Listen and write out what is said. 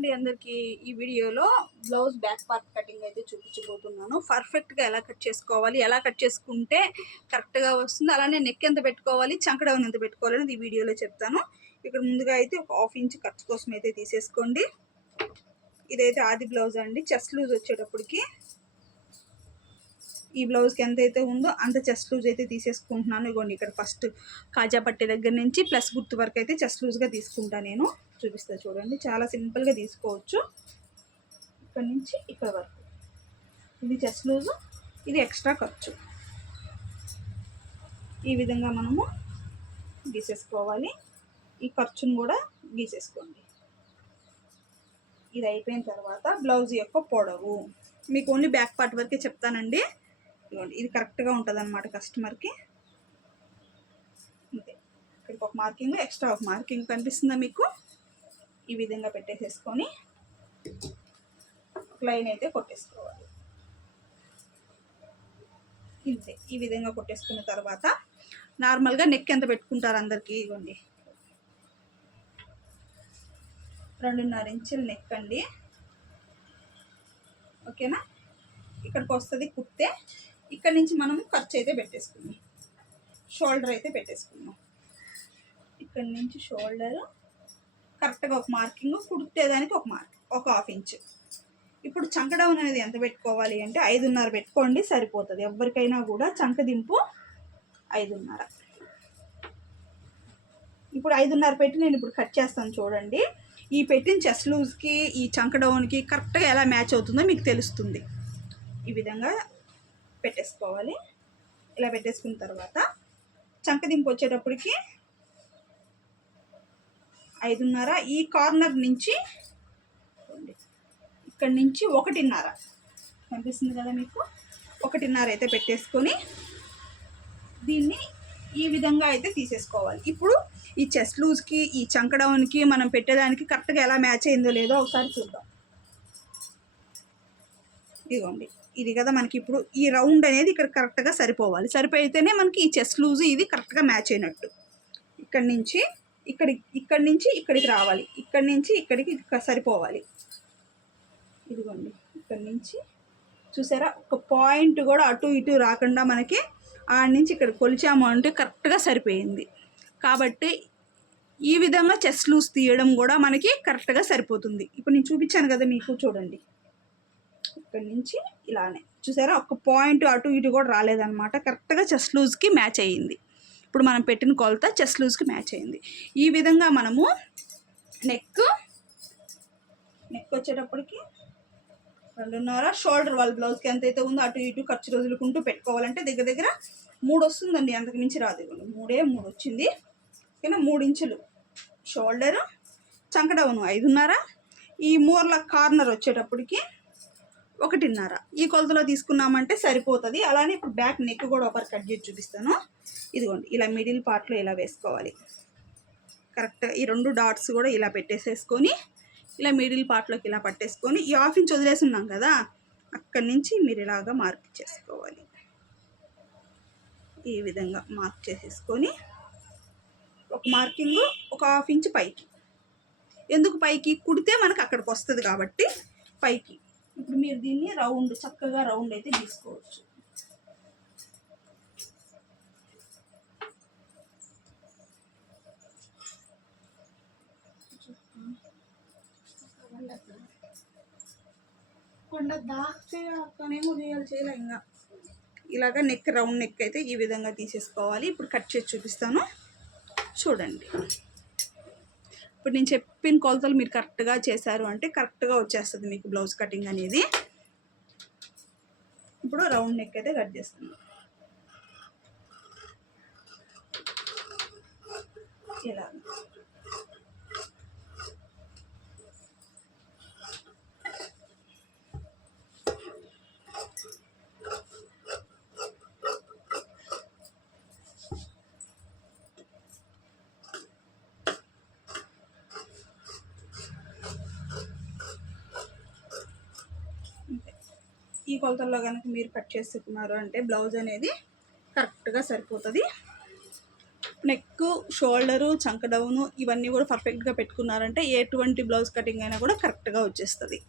అండి అందరికీ ఈ వీడియోలో బ్లౌజ్ బ్యాక్ పార్ట్ కటింగ్ అయితే చూపించబోతున్నాను. పర్ఫెక్ట్గా ఎలా కట్ చేసుకోవాలి, ఎలా కట్ చేసుకుంటే కరెక్ట్గా వస్తుంది, అలానే నెక్ ఎంత పెట్టుకోవాలి, చంక డౌన్ ఎంత పెట్టుకోవాలి అనేది ఈ వీడియోలో చెప్తాను. ఇక్కడ ముందుగా అయితే ఒక 1/2 ఇంచ్ ఖర్చు కోసం అయితే తీసేసుకోండి. ఇదైతే ఆది బ్లౌజ్ అండి. చెస్ట్ లూజ్ వచ్చేటప్పటికి ఈ బ్లౌజ్కి ఎంత అయితే ఉందో అంత చెస్ట్ లూజ్ అయితే తీసేసుకుంటున్నాను. ఇగోండి ఇక్కడ ఫస్ట్ కాజా పట్టీ దగ్గర నుంచి ప్లస్ గుర్తు వరకు అయితే చెస్ట్ లూజ్గా తీసుకుంటాను. నేను చూపిస్తా చూడండి, చాలా సింపుల్గా తీసుకోవచ్చు. ఇక్కడ నుంచి ఇక్కడ వరకు ఇది చెస్ట్ లూజు, ఇది ఎక్స్ట్రా ఖర్చు. ఈ విధంగా మనము గీసేసుకోవాలి. ఈ ఖర్చును కూడా గీసేసుకోండి. ఇది అయిపోయిన తర్వాత బ్లౌజ్ యొక్క పొడవు మీకు ఓన్లీ బ్యాక్ పార్ట్ వరకే చెప్తానండి. ఇది కరెక్ట్గా ఉంటుంది అన్నమాట కస్టమర్కి. అంతే, ఇక్కడికి ఒక మార్కింగ్, ఎక్స్ట్రా ఒక మార్కింగ్ కనిపిస్తుందా మీకు? ఈ విధంగా పెట్టేసేసుకొని లైన్ అయితే కొట్టేసుకోవాలి. ఇంతే, ఈ విధంగా కొట్టేసుకున్న తర్వాత నార్మల్గా నెక్ ఎంత పెట్టుకుంటారు అందరికీ? ఇవ్వండి 2.5 ఇంచుల నెక్ అండి. ఓకేనా? ఇక్కడికి వస్తుంది కుట్టే. ఇక్కడ నుంచి మనము ఖర్చు అయితే పెట్టేసుకున్నాం, షోల్డర్ అయితే పెట్టేసుకున్నాం. ఇక్కడ నుంచి షోల్డర్ కరెక్ట్గా ఒక మార్కింగ్, కుట్టేదానికి ఒక మార్కింగ్, ఒక 1/2 ఇంచు. ఇప్పుడు చంక డౌన్ అనేది ఎంత పెట్టుకోవాలి అంటే 5.5 పెట్టుకోండి, సరిపోతుంది. ఎవరికైనా కూడా చంక దింపు 5.5. ఇప్పుడు 5.5 పెట్టి నేను ఇప్పుడు కట్ చేస్తాను చూడండి. ఈ పెట్టిన చెస్ట్ లూజ్కి ఈ చంక డౌన్కి కరెక్ట్గా ఎలా మ్యాచ్ అవుతుందో మీకు తెలుస్తుంది. ఈ విధంగా పెట్టేసుకోవాలి. ఇలా పెట్టేసుకున్న తర్వాత చంక దింపు వచ్చేటప్పటికి 5.5. ఈ కార్నర్ నుంచి ఇక్కడ నుంచి 1.5 కనిపిస్తుంది కదా మీకు? 1.5 అయితే పెట్టేసుకొని దీన్ని ఈ విధంగా అయితే తీసేసుకోవాలి. ఇప్పుడు ఈ చెస్ట్ లూజ్కి ఈ చంక డౌన్కి మనం పెట్టేదానికి కరెక్ట్గా ఎలా మ్యాచ్ అయిందో లేదో ఒకసారి చూద్దాం. ఇదిగోండి, ఇది కదా మనకి ఇప్పుడు ఈ రౌండ్ అనేది ఇక్కడ కరెక్ట్గా సరిపోవాలి. సరిపోయితేనే మనకి ఈ చెస్ట్ లూజ్ ఇది కరెక్ట్గా మ్యాచ్ అయినట్టు. ఇక్కడి నుంచి ఇక్కడికి రావాలి, ఇక్కడి నుంచి ఇక్కడికి సరిపోవాలి. ఇదిగోండి, ఇక్కడి నుంచి చూసారా, ఒక పాయింట్ కూడా అటు ఇటు రాకుండా మనకి ఆడ నుంచి ఇక్కడ కొలిచాము అంటే కరెక్ట్గా సరిపోయింది. కాబట్టి ఈ విధంగా చెస్ట్ లూజ్ తీయడం కూడా మనకి కరెక్ట్గా సరిపోతుంది. ఇప్పుడు నేను చూపించాను కదా మీకు, చూడండి. ఇక్కడ నుంచి ఇలానే చూసారా, ఒక పాయింట్ అటు ఇటు కూడా రాలేదన్నమాట. కరెక్ట్గా చెస్ట్ లూజ్కి మ్యాచ్ అయ్యింది. ఇప్పుడు మనం పెట్టిన కొలత చెస్ట్ లూజ్కి మ్యాచ్ అయింది. ఈ విధంగా మనము నెక్ వచ్చేటప్పటికి 2.5. షోల్డర్ వాళ్ళ బ్లౌజ్కి ఎంతైతే ఉందో అటు ఇటు ఖర్చు రోజులుకుంటూ పెట్టుకోవాలంటే దగ్గర దగ్గర 3 వస్తుందండి, అంతకు మించి రాదు. 3 వచ్చింది. ఓకేనా? 3 ఇంచులు షోల్డరు, చంక డౌన్ 5.5. ఈ మూర్ల కార్నర్ వచ్చేటప్పటికి 1.5. ఈ కొలతలో తీసుకున్నామంటే సరిపోతుంది. అలానే ఇప్పుడు బ్యాక్ నెక్ కూడా ఒకరు కట్ చేసి చూపిస్తాను. ఇదిగోండి, ఇలా మిడిల్ పార్ట్లో ఇలా వేసుకోవాలి. కరెక్ట్గా ఈ 2 డాట్స్ కూడా ఇలా పెట్టేసేసుకొని ఇలా మిడిల్ పార్ట్లోకి ఇలా పట్టేసుకొని ఈ 1/2 ఇంచ్ వదిలేసి ఉన్నాం కదా, అక్కడి నుంచి మీరు ఇలాగా మార్క్ చేసుకోవాలి. ఈ విధంగా మార్క్ చేసేసుకొని ఒక మార్కింగ్, ఒక 1/2 ఇంచ్ పైకి. ఎందుకు పైకి? కుడితే మనకు అక్కడికి వస్తుంది కాబట్టి పైకి. ఇప్పుడు మీరు దీన్ని రౌండ్, చక్కగా రౌండ్ అయితే తీసుకోవచ్చు. కొండ దాక్నేమో చేయాలి ఇంకా. ఇలాగా నెక్, రౌండ్ నెక్ అయితే ఈ విధంగా తీసేసుకోవాలి. ఇప్పుడు కట్ చేసి చూపిస్తాను చూడండి. ఇప్పుడు నేను చెప్పిన కొలతలు మీరు కరెక్ట్గా చేశారు అంటే కరెక్ట్గా వచ్చేస్తుంది మీకు బ్లౌజ్ కటింగ్ అనేది. ఇప్పుడు రౌండ్ నెక్ అయితే కట్ చేస్తాను. ఇలా ఈ కొలతల్లో కనుక మీరు కట్ చేసుకున్నారు అంటే బ్లౌజ్ అనేది కరెక్ట్గా సరిపోతుంది. నెక్, షోల్డరు, చంక డౌను ఇవన్నీ కూడా పర్ఫెక్ట్గా పెట్టుకున్నారంటే ఎటువంటి బ్లౌజ్ కటింగ్ అయినా కూడా కరెక్ట్గా వచ్చేస్తుంది.